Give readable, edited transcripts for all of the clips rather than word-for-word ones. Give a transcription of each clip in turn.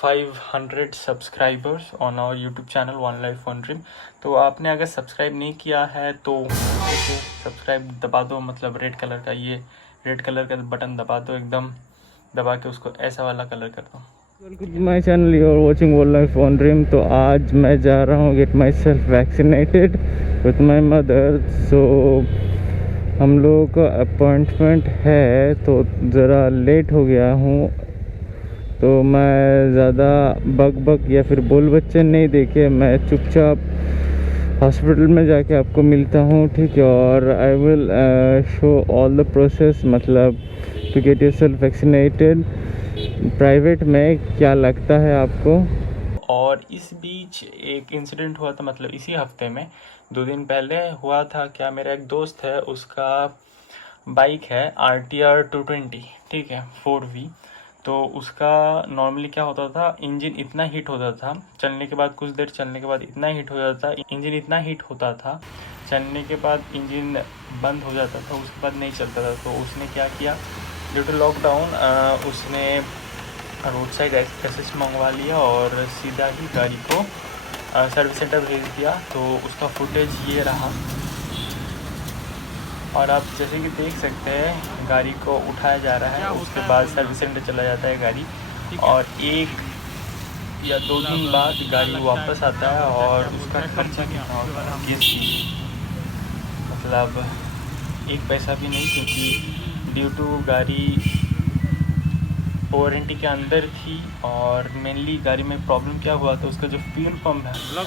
500 subscribers on our YouTube channel one life one dream. तो आपने अगर सब्सक्राइब नहीं किया है तो इसे सब्सक्राइब दबा दो, मतलब रेड कलर का, ये रेड कलर का बटन दबा दो, एकदम दबा के उसको ऐसा वाला कलर कर दो। Welcome to my channel, you are watching one life one dream. तो आज मैं जा रहा हूँ get myself vaccinated with my mother. So हम लोगों का अपॉइंटमेंट है तो ज़रा लेट हो गया हूँ, तो मैं ज़्यादा बक या फिर बोल बच्चे नहीं देखे, मैं चुपचाप हॉस्पिटल में जाके आपको मिलता हूँ, ठीक है। और I will show all the process, मतलब to get yourself vaccinated private में क्या लगता है आपको। और इस बीच एक इंसिडेंट हुआ था, मतलब इसी हफ्ते में 2 दिन पहले हुआ था। क्या, मेरा एक दोस्त है, उसका बाइक है RTR 220, ठीक है, 4V। तो उसका नॉर्मली क्या होता था, इंजन इतना हीट होता था चलने के बाद, कुछ देर चलने के बाद इतना हीट हो जाता था, इंजन इतना हीट होता था, चलने के बाद इंजन बंद हो जाता था, उसके बाद नहीं चलता था। तो उसने क्या किया, ड्यू टू लॉकडाउन उसने रोड साइड एसेस मंगवा लिया और सीधा ही गाड़ी को सर्विस सेंटर भेज दिया। तो उसका फुटेज ये रहा, और आप जैसे कि देख सकते हैं गाड़ी को उठाया जा रहा है, उसके बाद सर्विस सेंटर चला जाता है गाड़ी, और 1 या 2 दिन बाद गाड़ी वापस आता है। और उसका खर्चा कितना होता है गेस कीजिए, मतलब 1 पैसा भी नहीं, क्योंकि ड्यू टू गाड़ी वारंटी के अंदर थी। और मेनली गाड़ी में प्रॉब्लम क्या हुआ था, उसका जो फ्यूल पंप है मतलब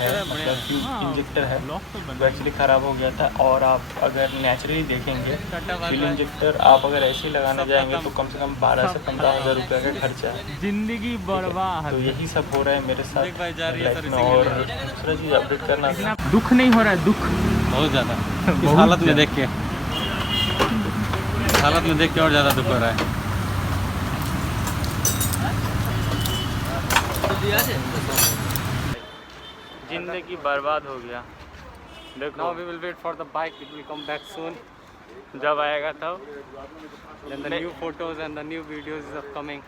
फ्यूल इंजेक्टर है, वो एक्चुअली ख़राब हो गया था। और आप अगर नेचुरली देखेंगे, फ्यूल इंजेक्टर आप अगर ऐसे ही लगाने जाएंगे तो कम से कम 12 से 15 हज़ार रुपये का खर्चा है, जिंदगी बर्बाद। तो यही सब हो रहा है मेरे साथ लाइफ में। और दूसरा चीज़ अपडेट करना था, दुख नहीं हो रहा है, दुख बहुत ज़्यादा इस हालत में देख के, हालत में देख के और ज़्यादा दुख हो रहा है। जिंदगी बर्बाद हो गया। देखो, Now we will wait for the bike, it will come back soon. जब आएगा तब। Then the new photos and the new videos is upcoming.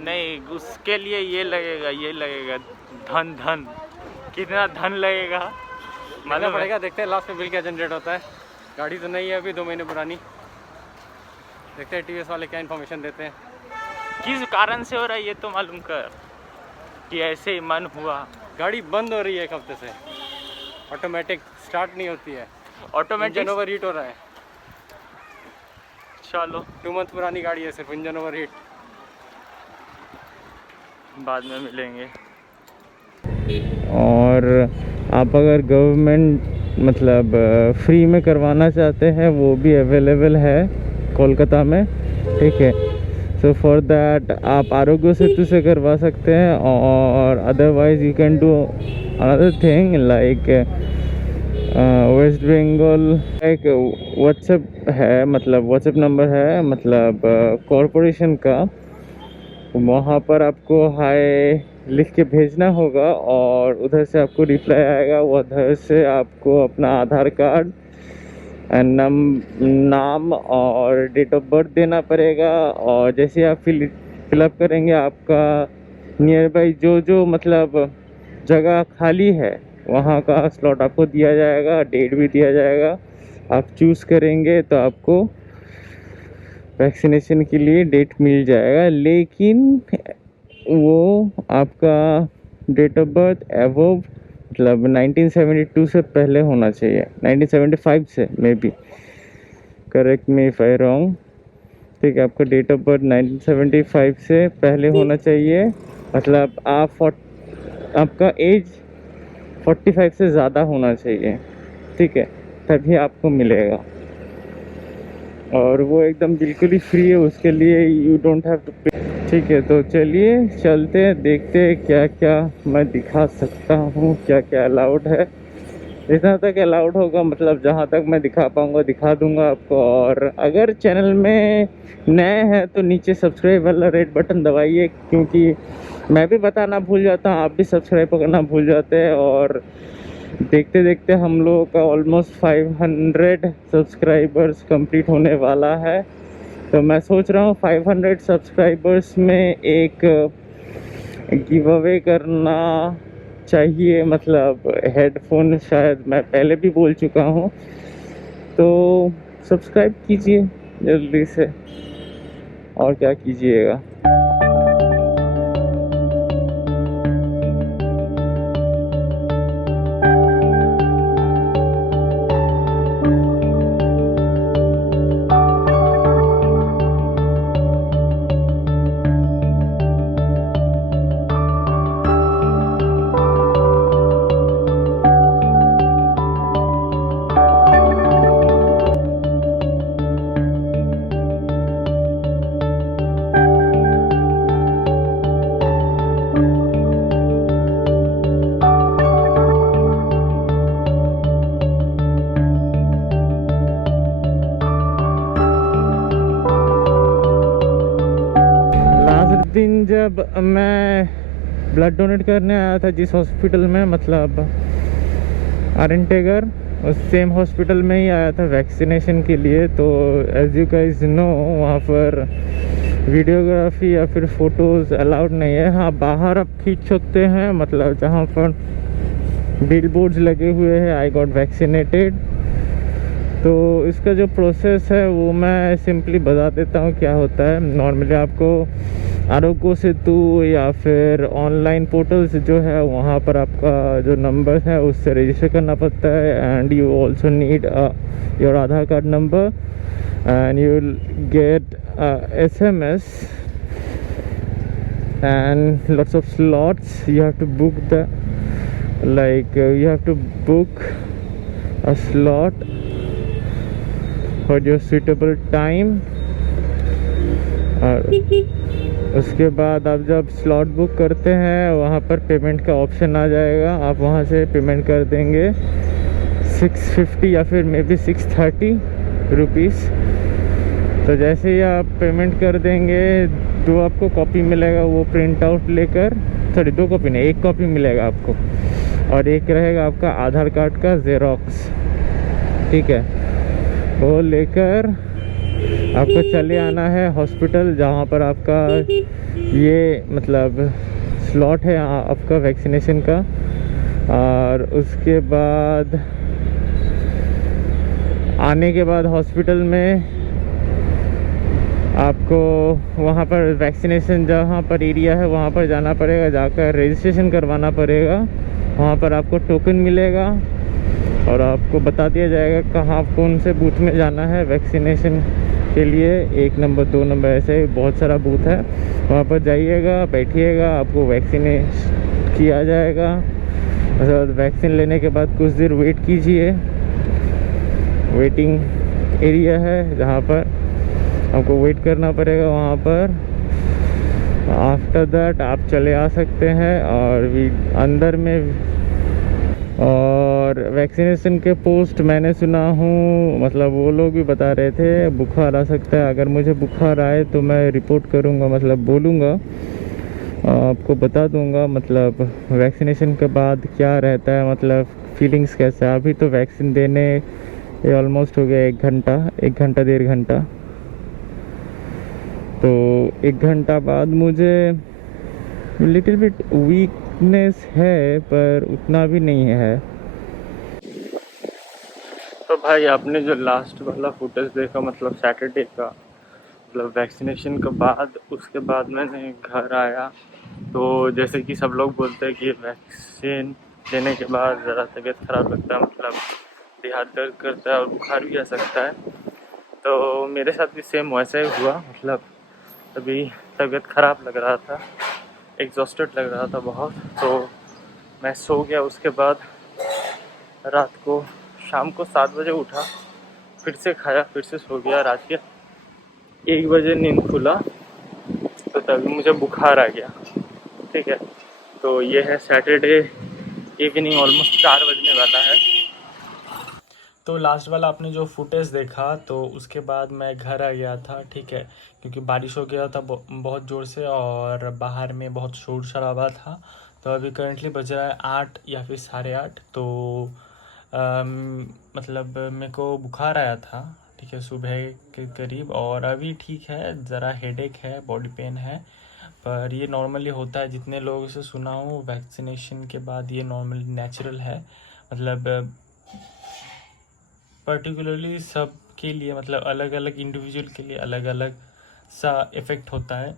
नहीं, उसके लिए ये लगेगा धन कितना धन लगेगा मालूम मालूम पड़ेगा, है? देखते हैं लास्ट में बिल क्या जनरेट होता है। गाड़ी तो नहीं है अभी, 2 महीने पुरानी। देखते हैं TVS वाले क्या इन्फॉर्मेशन देते हैं। किस कारण से हो रहा है ये तो मालूम कर, कि ऐसे ही मन हुआ। गाड़ी बंद हो रही है 1 हफ्ते से, ऑटोमेटिक स्टार्ट नहीं होती है, ऑटोमेटिक इंजन ओवर हीट हो रहा है। चलो 2 मंथ पुरानी गाड़ी है, सिर्फ इंजन ओवर हीट। बाद में मिलेंगे। और आप अगर गवर्नमेंट मतलब फ्री में करवाना चाहते हैं, वो भी अवेलेबल है कोलकाता में, ठीक है। सो फॉर दैट आप आरोग्य सेतु से करवा सकते हैं, और otherwise you can do another thing like West Bengal एक व्हाट्सएप है, मतलब व्हाट्सएप नंबर है, मतलब कॉरपोरेशन का। वहाँ पर आपको हाय लिख के भेजना होगा और उधर से आपको रिप्लाई आएगा। उधर से आपको अपना आधार कार्ड, नाम और डेट ऑफ बर्थ देना पड़ेगा। और जैसे आप फिलअप करेंगे, आपका नियर बाई जो मतलब जगह खाली है वहाँ का स्लॉट आपको दिया जाएगा, डेट भी दिया जाएगा। आप चूज़ करेंगे तो आपको वैक्सीनेशन के लिए डेट मिल जाएगा, लेकिन वो आपका डेट ऑफ बर्थ एवोव मतलब 1972 से पहले होना चाहिए, 1975 से, may be, correct me if I wrong, ठीक है। आपका डेट ऑफ बर्थ 1975 से पहले होना चाहिए, मतलब आपका एज 45 से ज़्यादा होना चाहिए, ठीक है, तभी आपको मिलेगा। और वो एकदम बिल्कुल ही फ्री है, उसके लिए यू डोंट हैव टू पे, ठीक है। तो चलिए चलते हैं, देखते हैं क्या क्या मैं दिखा सकता हूँ, क्या क्या अलाउड है। जितना तक अलाउड होगा, मतलब जहाँ तक मैं दिखा पाऊँगा दिखा दूँगा आपको। और अगर चैनल में नए हैं तो नीचे सब्सक्राइब वाला रेड बटन दबाइए, क्योंकि मैं भी बताना भूल जाता हूँ, आप भी सब्सक्राइब करना भूल जाते हैं। और देखते देखते हम लोगों का ऑलमोस्ट 500 सब्सक्राइबर्स कंप्लीट होने वाला है। तो मैं सोच रहा हूँ 500 सब्सक्राइबर्स में एक गिव अवे करना चाहिए, मतलब हेडफोन शायद मैं पहले भी बोल चुका हूँ, तो सब्सक्राइब कीजिए जल्दी से, और क्या कीजिएगा। दिन जब मैं ब्लड डोनेट करने आया था जिस हॉस्पिटल में, मतलब आरएन उस सेम हॉस्पिटल में ही आया था वैक्सीनेशन के लिए, तो एज यू गाइस नो वहाँ पर वीडियोग्राफी या फिर फ़ोटोज़ अलाउड नहीं है। हाँ, बाहर आप खींच सकते हैं, मतलब जहाँ पर बिल बोर्ड्स लगे हुए हैं आई गॉट वैक्सीनेटेड। तो इसका जो प्रोसेस है वो मैं सिंपली बता देता हूँ क्या होता है। नॉर्मली आपको आरोग्य सेतु या फिर ऑनलाइन पोर्टल्स जो है वहाँ पर आपका जो नंबर है उससे रजिस्टर करना पड़ता है, and you also need your Aadhaar card number, and you will get SMS and lots of slots. You have to book the you have to book a slot for your suitable time, और उसके बाद आप जब slot book करते हैं वहाँ पर payment का ऑप्शन आ जाएगा, आप वहाँ से पेमेंट कर देंगे 650 या फिर मे बी 630 रुपीज़। तो जैसे ही आप पेमेंट कर देंगे, जो आपको कॉपी मिलेगा वो प्रिंट आउट लेकर, सॉरी 2 कॉपी नहीं, 1 कॉपी मिलेगा आपको, और एक रहेगा आपका आधार कार्ड का ज़ेरॉक्स, ठीक है। वो लेकर आपको चले आना है हॉस्पिटल जहाँ पर आपका ये मतलब स्लॉट है आपका वैक्सीनेशन का। और उसके बाद आने के बाद हॉस्पिटल में आपको वहाँ पर वैक्सीनेशन जहाँ पर एरिया है वहाँ पर जाना पड़ेगा, जाकर रजिस्ट्रेशन करवाना पड़ेगा। वहाँ पर आपको टोकन मिलेगा और आपको बता दिया जाएगा कहाँ कौन से बूथ में जाना है वैक्सीनेशन के लिए। 1 नंबर 2 नंबर ऐसे बहुत सारा बूथ है, वहाँ पर जाइएगा, बैठिएगा, आपको वैक्सीनेट किया जाएगा। उसके बाद वैक्सीन लेने के बाद कुछ देर वेट कीजिए, वेटिंग एरिया है जहाँ पर आपको वेट करना पड़ेगा वहाँ पर। आफ्टर दैट आप चले आ सकते हैं और अंदर में। और वैक्सीनेशन के पोस्ट मैंने सुना हूँ, मतलब वो लोग भी बता रहे थे बुखार आ सकता है। अगर मुझे बुखार आए तो मैं रिपोर्ट करूँगा, मतलब बोलूँगा, आपको बता दूँगा मतलब वैक्सीनेशन के बाद क्या रहता है, मतलब फीलिंग्स कैसा है। अभी तो वैक्सीन देने ये ऑलमोस्ट हो गया 1 घंटा 1.5 घंटा। तो 1 घंटा बाद मुझे लिटिल बिट वीकनेस है, पर उतना भी नहीं है। तो भाई आपने जो लास्ट वाला फुटेज देखा, मतलब सैटरडे का, मतलब वैक्सीनेशन के बाद, उसके बाद मैंने घर आया तो जैसे कि सब लोग बोलते हैं कि वैक्सीन लेने के बाद ज़रा तबीयत ख़राब लगता है, मतलब देह हाथ दर्द करता है और बुखार भी आ सकता है। तो मेरे साथ भी सेम वैसा ही हुआ, मतलब अभी तबीयत ख़राब लग रहा था, एग्जॉस्टेड लग रहा था बहुत। तो मैं सो गया। उसके बाद रात को शाम को 7 बजे उठा, फिर से खाया, फिर से सो गया। रात के 1 बजे नींद खुला तो तभी मुझे बुखार आ गया, ठीक है। तो ये है सैटरडे इवनिंग, ऑलमोस्ट 4 बजने वाला है। तो लास्ट वाला आपने जो फुटेज देखा, तो उसके बाद मैं घर आ गया था, ठीक है, क्योंकि बारिश हो गया था बहुत ज़ोर से और बाहर में बहुत शोर शराबा था। तो अभी करंटली बज रहा है 8 या फिर 8:30। तो मतलब मेरे को बुखार आया था, ठीक है, सुबह के करीब, और अभी ठीक है, ज़रा हेडेक है, बॉडी पेन है, पर ये नॉर्मली होता है, जितने लोगों से सुना हूँ वैक्सीनेशन के बाद ये नॉर्मली नेचुरल है, मतलब पर्टिकुलरली सब के लिए, मतलब अलग अलग इंडिविजुअल के लिए अलग अलग सा इफ़ेक्ट होता है,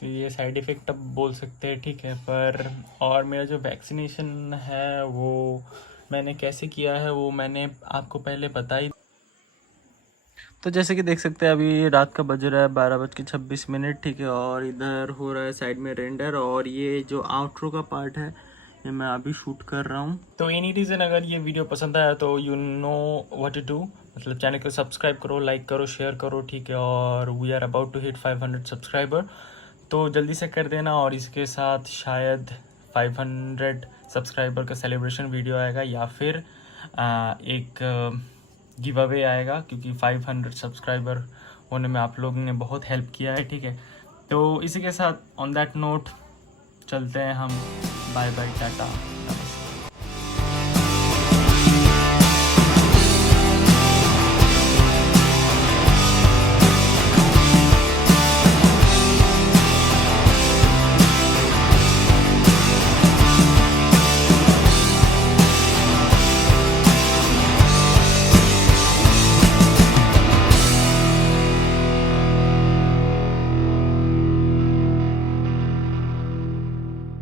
तो ये साइड इफ़ेक्ट अब बोल सकते हैं, ठीक है। पर और मेरा जो वैक्सीनेशन है वो मैंने कैसे किया है वो मैंने आपको पहले बताई। तो जैसे कि देख सकते हैं अभी रात का बज रहा है 12:26, ठीक है, और इधर हो रहा है साइड में रेंडर, और ये जो आउटरो का पार्ट है ये मैं अभी शूट कर रहा हूँ। तो एनी रीज़न अगर ये वीडियो पसंद आया तो you know what to do, मतलब चैनल को सब्सक्राइब करो, लाइक करो, शेयर करो, ठीक है। और we are about to hit 500 subscriber, तो जल्दी से कर देना। और इसके साथ शायद 500 सब्सक्राइबर का सेलिब्रेशन वीडियो आएगा, या फिर एक गिव अवे आएगा, क्योंकि 500 सब्सक्राइबर होने में आप लोगों ने बहुत हेल्प किया है, ठीक है। तो इसी के साथ ऑन दैट नोट चलते हैं हम, बाय बाय, टाटा।